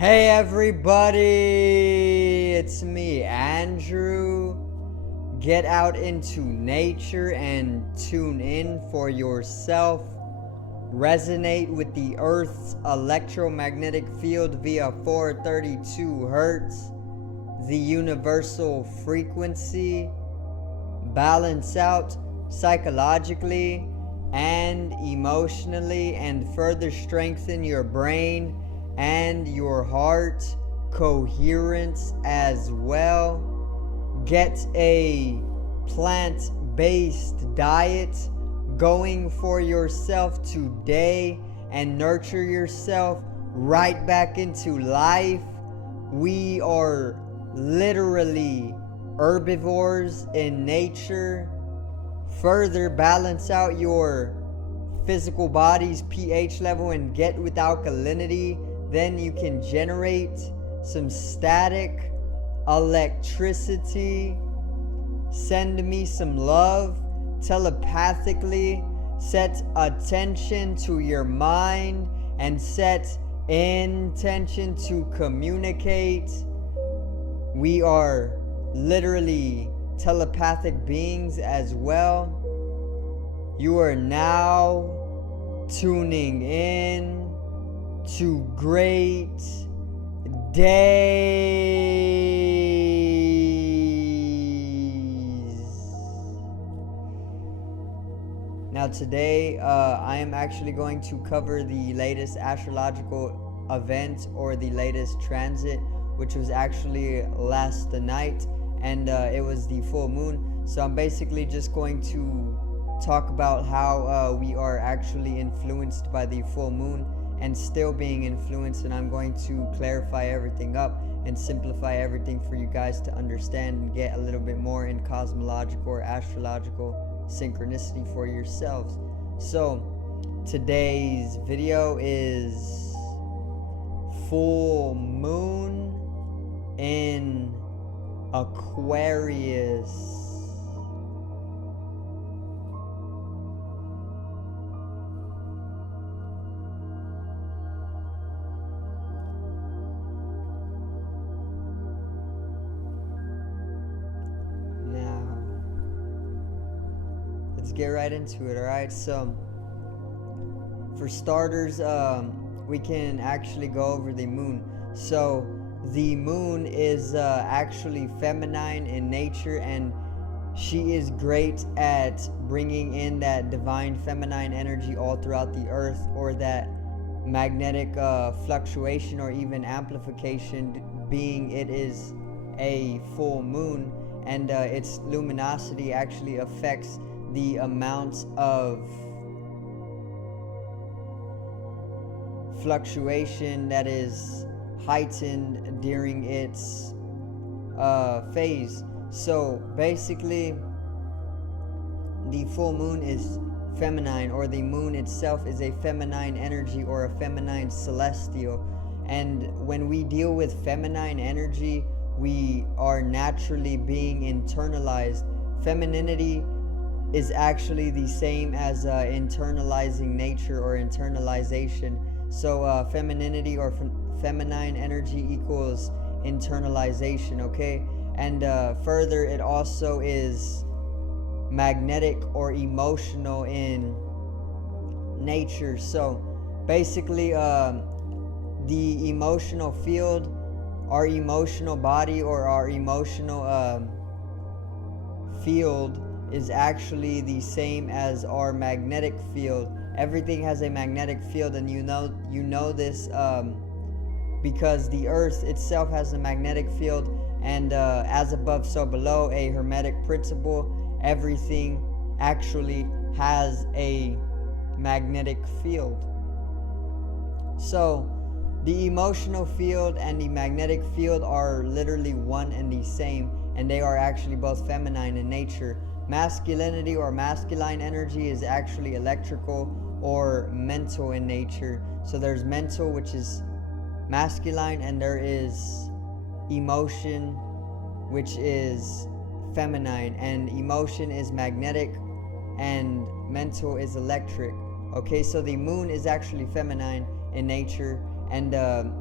Hey everybody, it's me, Andrew. Get out into nature and tune in for yourself. Resonate with the Earth's electromagnetic field via 432 Hertz, the universal frequency. Balance out psychologically and emotionally, and further strengthen your brain and your heart coherence as well. Get a plant-based diet going for yourself today and nurture yourself right back into life. We are literally herbivores in nature. Further balance out your physical body's pH level and get with alkalinity. Then you can generate some static electricity. Send me some love telepathically. Set attention to your mind and set intention to communicate. We are literally telepathic beings as well. You are now tuning in to great days. Now today I am actually going to cover the latest astrological event, or the latest transit, which was actually last night, and it was the full moon. So I'm basically just going to talk about how we are actually influenced by the full moon and still being influenced, and I'm going to clarify everything up and simplify everything for you guys to understand and get a little bit more in cosmological or astrological synchronicity for yourselves. So today's video is full moon in Aquarius. Let's get right into it. Alright, so for starters, we can actually go over the moon. So the moon is actually feminine in nature, and she is great at bringing in that divine feminine energy all throughout the earth, or that magnetic fluctuation or even amplification, being it is a full moon, and its luminosity actually affects the amount of fluctuation that is heightened during its phase. So basically, the full moon is feminine, or the moon itself is a feminine energy or a feminine celestial. And when we deal with feminine energy, we are naturally being internalized. Femininity is actually the same as internalizing nature or internalization. So femininity or feminine energy equals internalization, okay? And further, it also is magnetic or emotional in nature. So basically, the emotional field, our emotional body, or our emotional field is actually the same as our magnetic field. Everything has a magnetic field, and you know this because the earth itself has a magnetic field, and as above so below, a hermetic principle. Everything actually has a magnetic field. So the emotional field and the magnetic field are literally one and the same, and they are actually both feminine in nature. Masculinity or masculine energy is actually electrical or mental in nature. So there's mental, which is masculine, and there is emotion, which is feminine. And emotion is magnetic and mental is electric. Okay, so the moon is actually feminine in nature, and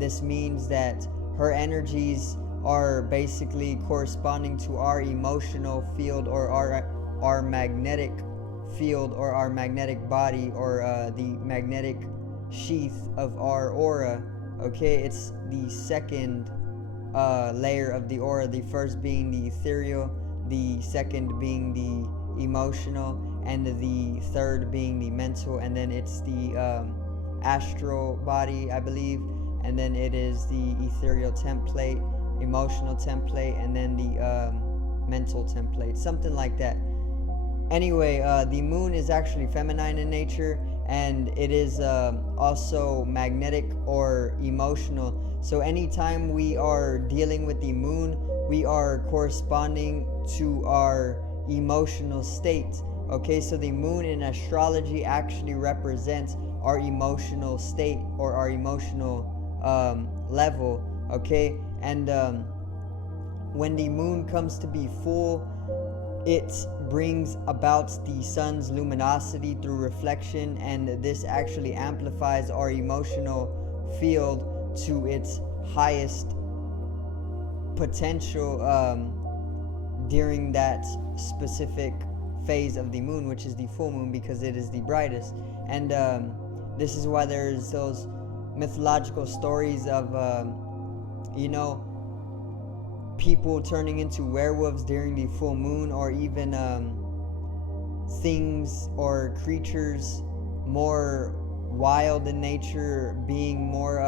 this means that her energies are basically corresponding to our emotional field, or our magnetic field, or our magnetic body, or the magnetic sheath of our aura. Okay, it's the second layer of the aura, the first being the ethereal, the second being the emotional, and the third being the mental, and then it's the astral body, I believe, and then it is the ethereal template, emotional template, and then the mental template, something like that. Anyway, the moon is actually feminine in nature, and it is also magnetic or emotional. So anytime we are dealing with the moon, we are corresponding to our emotional state. Okay, so the moon in astrology actually represents our emotional state, or our emotional level. Okay, and when the moon comes to be full, it brings about the sun's luminosity through reflection, and this actually amplifies our emotional field to its highest potential during that specific phase of the moon, which is the full moon, because it is the brightest. And this is why there's those mythological stories of people turning into werewolves during the full moon, or even things or creatures more wild in nature being more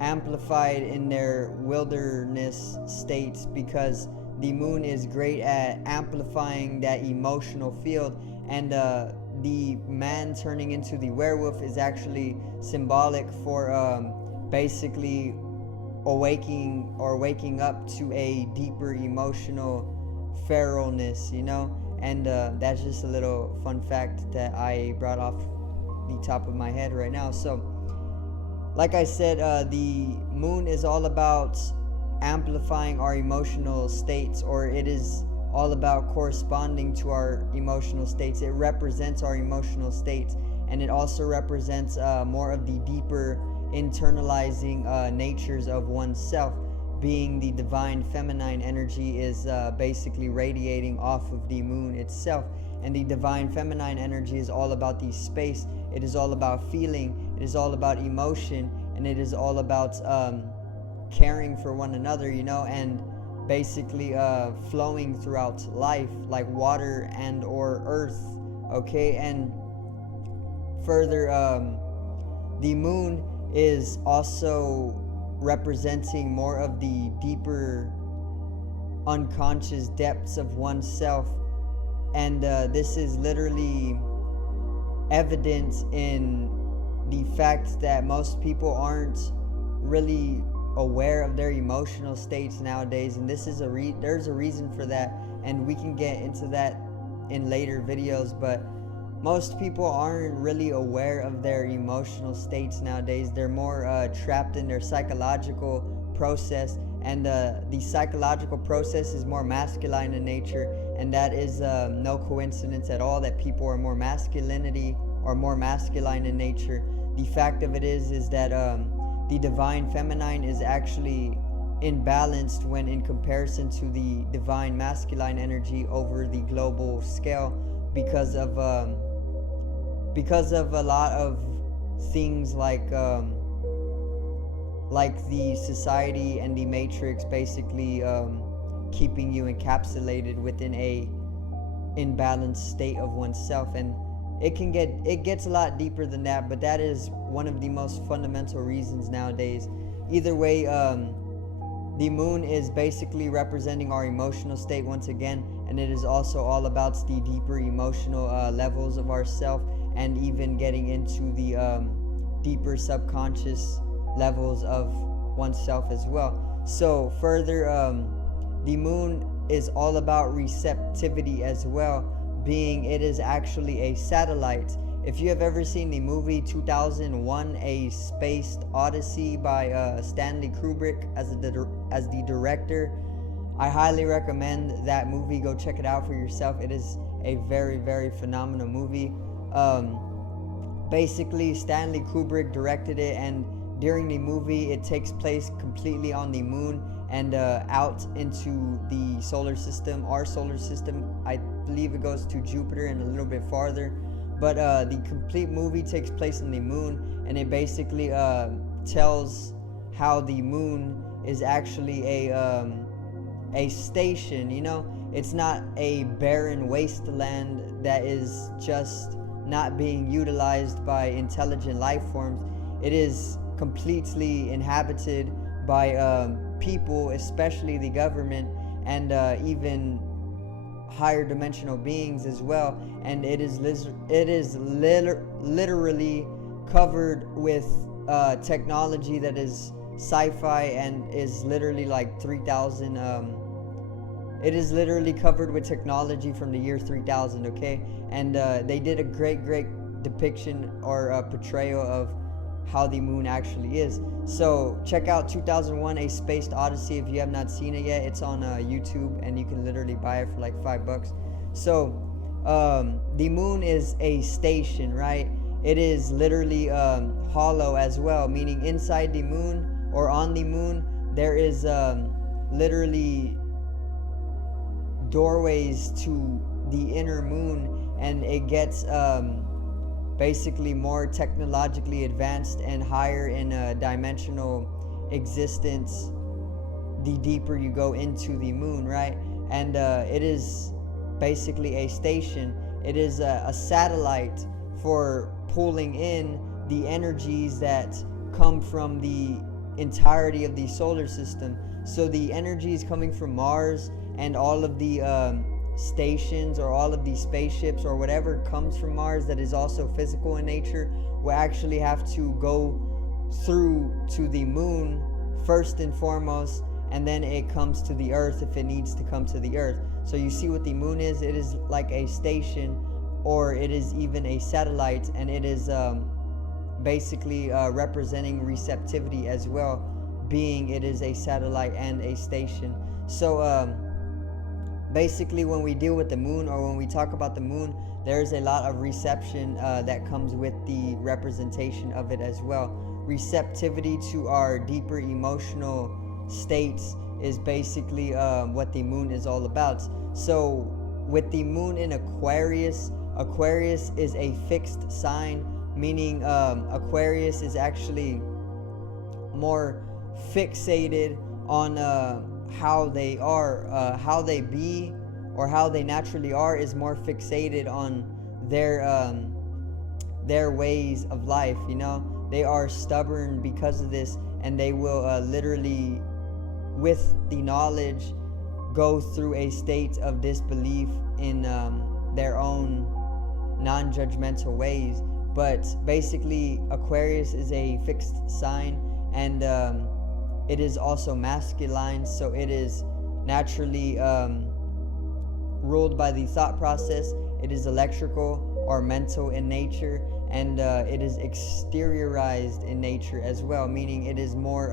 amplified in their wilderness states, because the moon is great at amplifying that emotional field. And the man turning into the werewolf is actually symbolic for basically waking up to a deeper emotional feralness, and that's just a little fun fact that I brought off the top of my head right now. So like I said, the moon is all about amplifying our emotional states, or it is all about corresponding to our emotional states. It represents our emotional states, and it also represents more of the deeper internalizing natures of oneself, being the divine feminine energy is basically radiating off of the moon itself. And the divine feminine energy is all about the space. It is all about feeling. It is all about emotion, and it is all about caring for one another, and basically flowing throughout life like water and or earth. Okay, and further, the moon is also representing more of the deeper unconscious depths of oneself, and this is literally evident in the fact that most people aren't really aware of their emotional states nowadays, and this is there's a reason for that, and we can get into that in later videos. But most people aren't really aware of their emotional states nowadays. They're more trapped in their psychological process, and the psychological process is more masculine in nature, and that is no coincidence at all that people are more masculine in nature. The fact of it is that the divine feminine is actually imbalanced when in comparison to the divine masculine energy over the global scale, because of a lot of things like the society and the matrix basically keeping you encapsulated within a imbalanced state of oneself. And it gets a lot deeper than that, but that is one of the most fundamental reasons nowadays. Either way, the moon is basically representing our emotional state once again, and it is also all about the deeper emotional levels of ourself, and even getting into the deeper subconscious levels of oneself as well. So further, the moon is all about receptivity as well, being it is actually a satellite. If you have ever seen the movie 2001 A Space Odyssey by Stanley Kubrick as the director, I highly recommend that movie. Go check it out for yourself. It is a very, very phenomenal movie. Basically, Stanley Kubrick directed it, and during the movie it takes place completely on the moon and out into the solar system, our solar system. I believe it goes to Jupiter and a little bit farther, but the complete movie takes place on the moon, and it basically tells how the moon is actually a station. It's not a barren wasteland that is just not being utilized by intelligent life forms. It is completely inhabited by people, especially the government, and even higher dimensional beings as well. And it is literally covered with technology that is sci-fi and is literally like 3000. It is literally covered with technology from the year 3000, okay? And they did a great depiction or portrayal of how the moon actually is. So check out 2001 A Space Odyssey if you have not seen it yet. It's on YouTube, and you can literally buy it for like $5. So the moon is a station, right? It is literally hollow as well, meaning inside the moon or on the moon there is literally doorways to the inner moon, and it gets basically more technologically advanced and higher in a dimensional existence the deeper you go into the moon, right? And it is basically a station. It is a satellite for pulling in the energies that come from the entirety of the solar system. So the energies coming from Mars and all of the stations or all of these spaceships or whatever comes from Mars that is also physical in nature will actually have to go through to the moon first and foremost, and then it comes to the earth if it needs to come to the earth. So you see what the moon is. It is like a station, or it is even a satellite, and it is basically representing receptivity as well, being it is a satellite and a station. So basically when we deal with the moon, or when we talk about the moon, there's a lot of reception that comes with the representation of it as well. Receptivity to our deeper emotional states is basically what the moon is all about. So with the moon in Aquarius, Aquarius is a fixed sign, meaning Aquarius is actually more fixated on how they are, how they be, or how they naturally are, is more fixated on their ways of life. They are stubborn because of this, and they will literally, with the knowledge, go through a state of disbelief in their own non-judgmental ways. But basically Aquarius is a fixed sign, and it is also masculine, so it is naturally ruled by the thought process. It is electrical or mental in nature, and it is exteriorized in nature as well, meaning it is more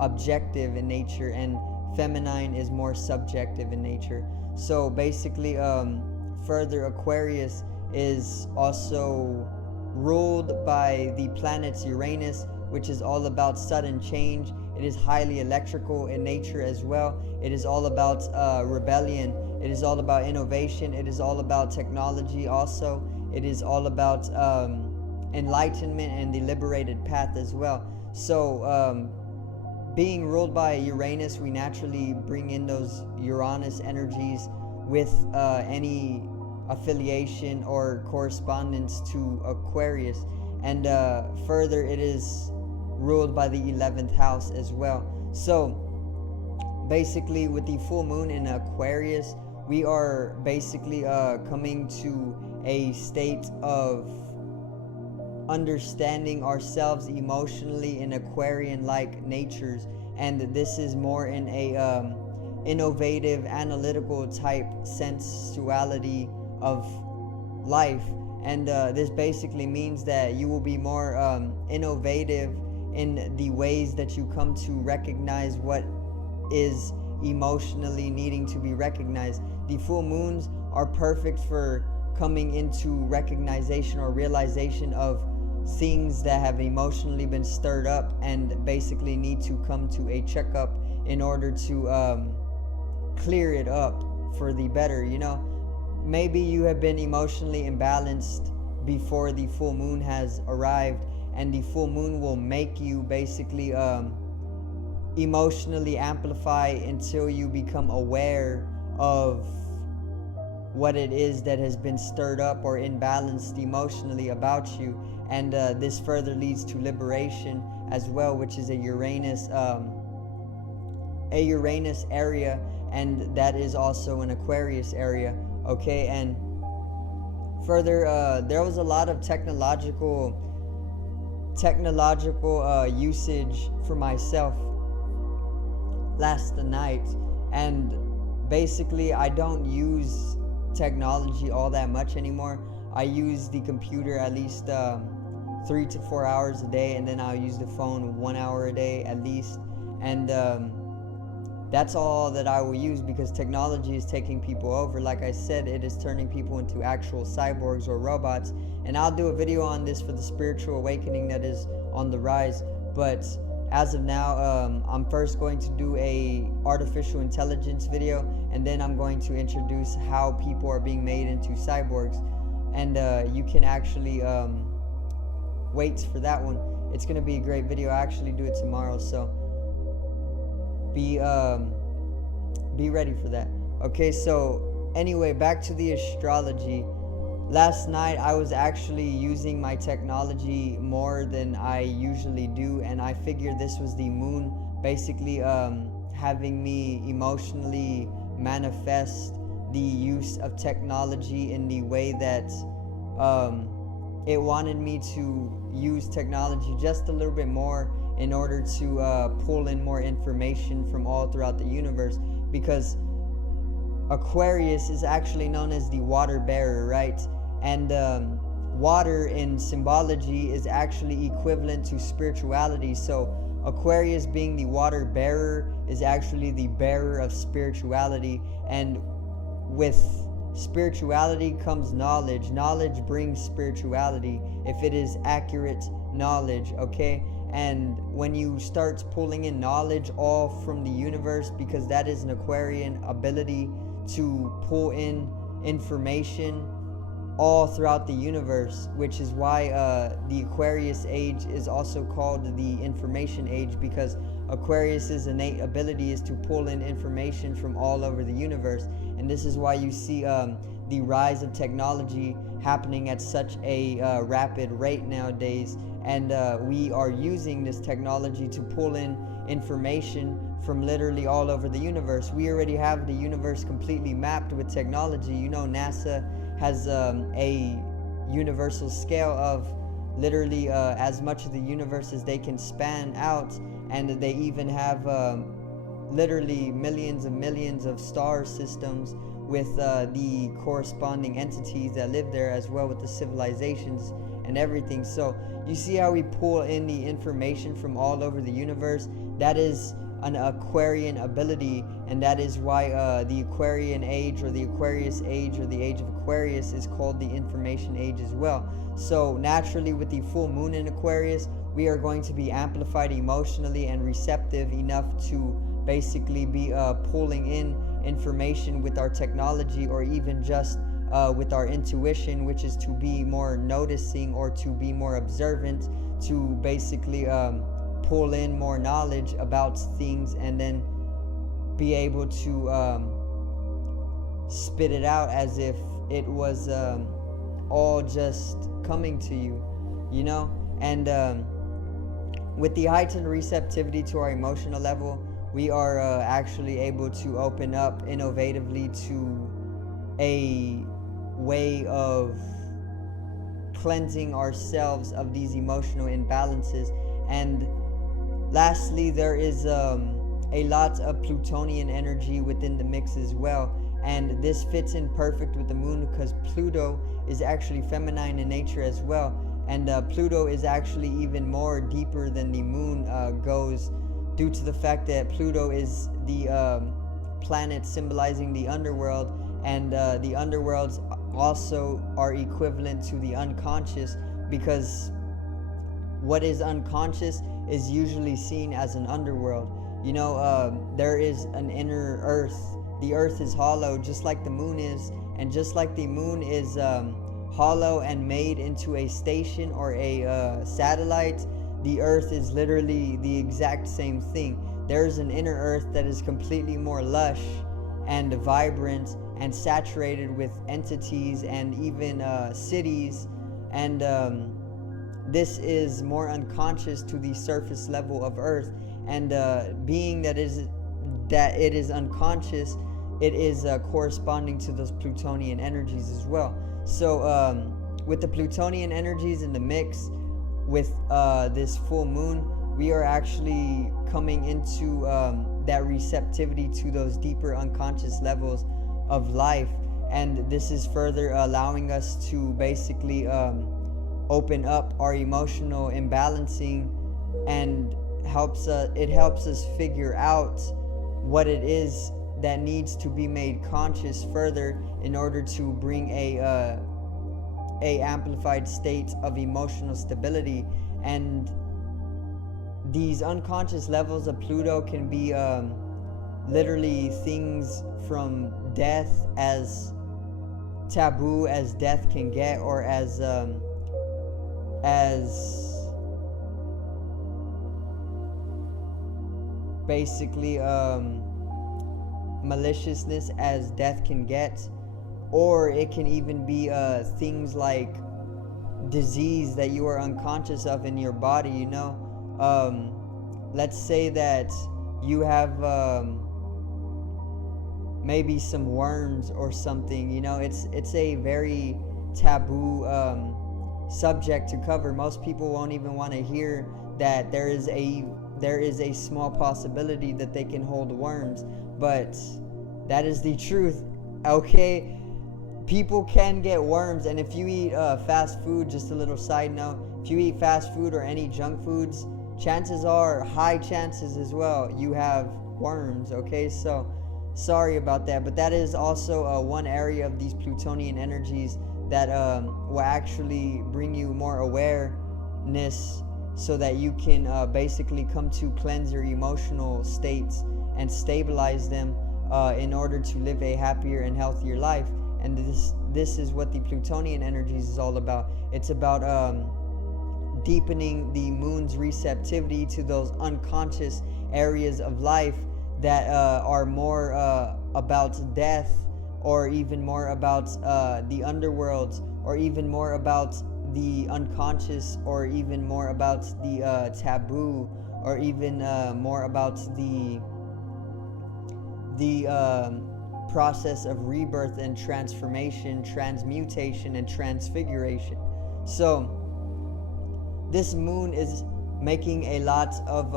objective in nature, and feminine is more subjective in nature. So basically further, Aquarius is also ruled by the planet Uranus, which is all about sudden change. It is highly electrical in nature as well. It is all about rebellion. It is all about innovation. It is all about technology also. It is all about enlightenment and the liberated path as well. So being ruled by Uranus, we naturally bring in those Uranus energies with any affiliation or correspondence to Aquarius. And further, it is ruled by the 11th house as well. So basically with the full moon in Aquarius, we are basically coming to a state of understanding ourselves emotionally in Aquarian-like natures, and this is more in a innovative, analytical type sensuality of life. And this basically means that you will be more innovative in the ways that you come to recognize what is emotionally needing to be recognized. The full moons are perfect for coming into recognition or realization of things that have emotionally been stirred up and basically need to come to a checkup in order to clear it up for the better. Maybe you have been emotionally imbalanced before the full moon has arrived, and the full moon will make you basically emotionally amplify until you become aware of what it is that has been stirred up or imbalanced emotionally about you. And this further leads to liberation as well, which is a Uranus area, and that is also an Aquarius area. Okay, and further, there was a lot of technological usage for myself last night, and basically I don't use technology all that much anymore. I use the computer at least 3 to 4 hours a day, and then I'll use the phone 1 hour a day at least, and that's all that I will use, because technology is taking people over. Like I said, it is turning people into actual cyborgs or robots, and I'll do a video on this for the spiritual awakening that is on the rise. But as of now, I'm first going to do a artificial intelligence video, and then I'm going to introduce how people are being made into cyborgs, and you can actually wait for that one. It's going to be a great video. I actually do it tomorrow, so be ready for that. Okay, so anyway, back to the astrology. Last night I was actually using my technology more than I usually do, and I figured this was the moon basically having me emotionally manifest the use of technology in the way that it wanted me to use technology just a little bit more in order to pull in more information from all throughout the universe, because Aquarius is actually known as the water bearer, right? And water in symbology is actually equivalent to spirituality. So Aquarius, being the water bearer, is actually the bearer of spirituality. And with spirituality comes knowledge. Knowledge brings spirituality if it is accurate knowledge, okay? And when you start pulling in knowledge all from the universe, because that is an Aquarian ability to pull in information all throughout the universe, which is why the Aquarius age is also called the information age, because Aquarius's innate ability is to pull in information from all over the universe. And this is why you see the rise of technology happening at such a rapid rate nowadays, and we are using this technology to pull in information from literally all over the universe. We already have the universe completely mapped with technology. NASA has a universal scale of literally as much of the universe as they can span out, and they even have literally millions of star systems with the corresponding entities that live there, as well with the civilizations and everything. So you see how we pull in the information from all over the universe. That is an Aquarian ability, and that is why the Aquarian age, or the Aquarius age, or the age of Aquarius is called the information age as well. So naturally, with the full moon in Aquarius, we are going to be amplified emotionally and receptive enough to basically be pulling in information with our technology, or even just with our intuition, which is to be more noticing or to be more observant, to basically pull in more knowledge about things, and then be able to spit it out as if it was all just coming to you, and with the heightened receptivity to our emotional level, we are actually able to open up innovatively to a way of cleansing ourselves of these emotional imbalances. And lastly, there is a lot of plutonian energy within the mix as well, and this fits in perfect with the moon, because Pluto is actually feminine in nature as well, and Pluto is actually even more deeper than the moon goes, due to the fact that Pluto is the planet symbolizing the underworld, and the underworlds also are equivalent to the unconscious, because what is unconscious is usually seen as an underworld. You know, there is an inner earth. The earth is hollow, just like the moon is, and just like the moon is hollow and made into a station or a satellite, the earth is literally the exact same thing. There is an inner earth that is completely more lush and vibrant and saturated with entities and even cities, and this is more unconscious to the surface level of earth. And being that it is unconscious, it is corresponding to those plutonian energies as well. So with the plutonian energies in the mix with this full moon, we are actually coming into that receptivity to those deeper unconscious levels of life, and this is further allowing us to basically open up our emotional imbalancing, and it helps us figure out what it is that needs to be made conscious further in order to bring a amplified state of emotional stability. And these unconscious levels of Pluto can be literally things from death, as taboo as death can get, or as basically maliciousness as death can get, or it can even be things like disease that you are unconscious of in your body. You know, let's say that you have maybe some worms or something. You know, it's a very taboo subject to cover. Most people won't even want to hear that there is a small possibility that they can hold worms, but that is the truth. Okay, people can get worms, and if you eat fast food, just a little side note, if you eat fast food or any junk foods, chances are, high chances as well, you have worms. Okay, so sorry about that, but that is also one area of these plutonian energies that will actually bring you more awareness, so that you can basically come to cleanse your emotional states and stabilize them in order to live a happier and healthier life. And this is what the plutonian energies is all about. It's about deepening the moon's receptivity to those unconscious areas of life that are more about death, or even more about the underworlds, or even more about the unconscious, or even more about the taboo, or even more about the process of rebirth and transformation, transmutation, and transfiguration. So this moon is making a lot of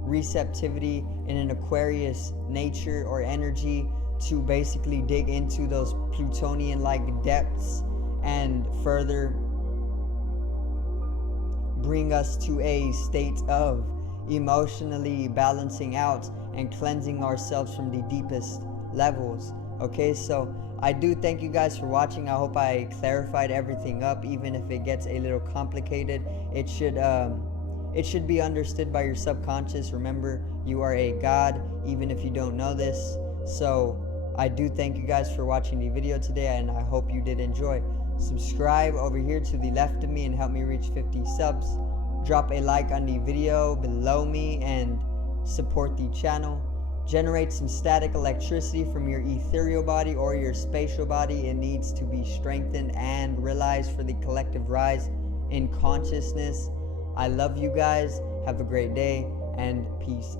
receptivity in an Aquarius nature or energy to basically dig into those plutonian-like depths and further bring us to a state of emotionally balancing out and cleansing ourselves from the deepest levels. Okay, so I do thank you guys for watching. I hope I clarified everything up, even if it gets a little complicated. It should be understood by your subconscious. Remember, you are a god, even if you don't know this. So I do thank you guys for watching the video today, and I hope you did enjoy. Subscribe over here to the left of me and help me reach 50 subs. Drop a like on the video below me and support the channel. Generate some static electricity from your ethereal body or your spatial body. It needs to be strengthened and realized for the collective rise in consciousness. I love you guys. Have a great day, and peace